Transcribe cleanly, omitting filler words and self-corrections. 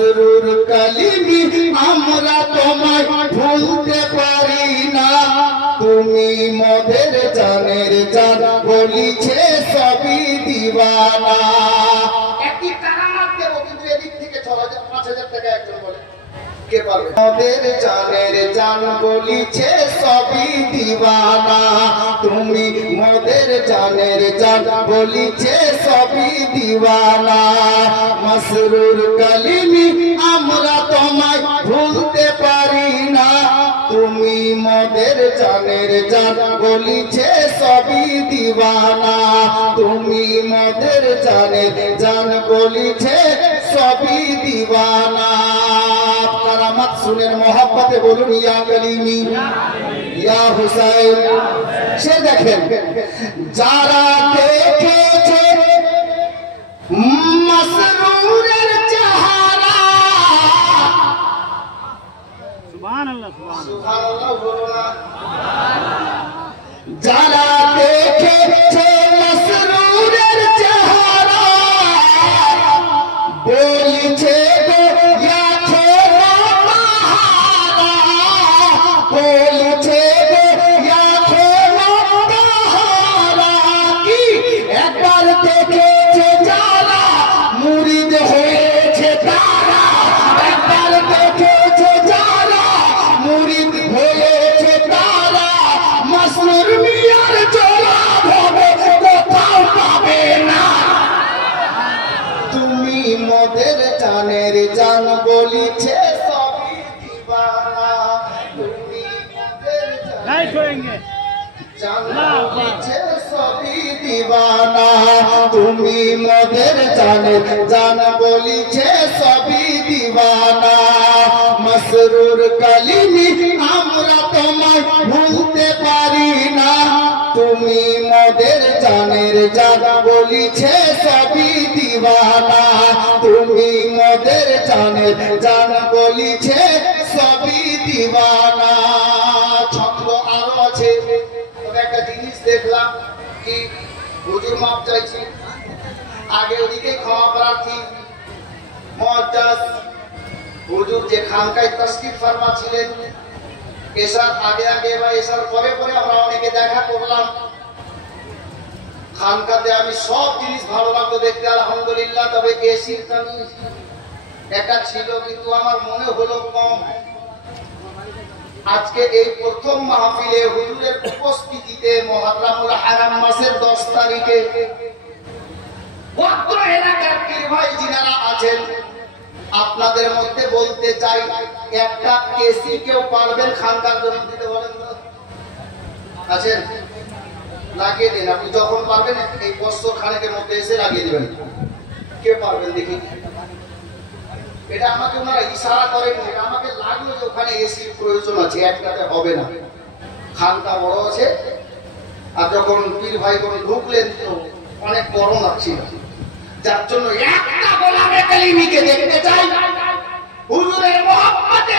মসরুর কালিমি আমরা তোমায় ভুলতে পারি না তুমি মদের জানের জান বলিছে সবই দিওয়ানা একটি কারামাত দেব কিন্তু এদিক থেকে 5000 টাকা একজন বলে কে পারবে মদের জানের জান বলিছে সবই দিওয়ানা তুমি মদের জানের জান বলিছে সবই দিওয়ানা মসরুর কালিমি আমরা তোমায় ভুলতে পারি না তুমি মদের জানের জান বলিছে সবই দিওয়ানা তুমি মদের জানের জান বলিছে সবই দিওয়ানা কারামাত শুনেন মোহাব্বতে বলুন ইয়া কালিমি ইয়া হুসাইন সে দেখেন যারা দেখেছে মসরুরের চেহারা সুবহানাল্লাহ সুবহানাল্লাহ বলুন যারা দেখেছে মসরুরের চেহারা বলিছে গো ইয়া খোদা তাহারা বলিছে গো ইয়া খোদা তাহারা কি একবার দেখেছে যারা মুরিদ হয়েছে তারা একবার দেখেছে যারা মুরিদ হয়েছে তারা মসরুর মিয়ার চলা হবে কোথাও পাবে না তুমি মদের জানের জান বলিছে সবই দিওয়ানা তুমি মদের জান বলিছে সবই দিওয়ানা তুমি মদের জানের জান বলিছে সবই দিওয়ানা মসরুর কালিমি আমরা তোমায় ভুলতে পারি না তুমি মদের জানের জান বলিছে সবই দিওয়ানা তুমি মদের জানের জান বলিছে সবই দিওয়ানা ছন্দ আরো আছে তবে একটা জিনিস দেখলাম কি হুজুর মাপ চাইছি আগে ওদিকে ক্ষমা প্রার্থী মুআজ্জাজ হুজুর যে খানকায় তাশরিফ ফরমা ছিলেন এসার আগে আগে বা এসার পরে পরে আমরা অনেকে দেখা করলাম খানকাতে আমি সব জিনিস ভালো লাগলো দেখতে আলহামদুলিল্লাহ তবে এসির কামি একটা ছিল কিন্তু আমার মনে হলো কম আজকে এই প্রথম মাহফিলে হুজুরের উপস্থিতিতে মুহররমুল হারাম মাসের 10 তারিখে অত্র এলাকার পীর ভাই যিনারা আছেন আপনাদের মধ্যে বলতে চাই একটা এসি কেউ পারবেন খানকার জন্য দিতে বলেন তো আছেন লাগিয়ে দিন আপনি যখন পারবেন এই বছর খানেকের মধ্যে এসে লাগিয়ে দিবেন কে পারবেন দেখি এটা আমাকে ওনারা ইশারা করেন এটা আমাকে লাগলো যে ওখানে এসির প্রয়োজন আছে একটাতে হবে না খানকা বড় আছে আর যখন পীর ভাই কোন ঢুকলেন তো অনেক গরম লাগছিল যার জন্য একটা গোলামে কালিমিকে দেখতে চাই হুজুরের মহব্বতে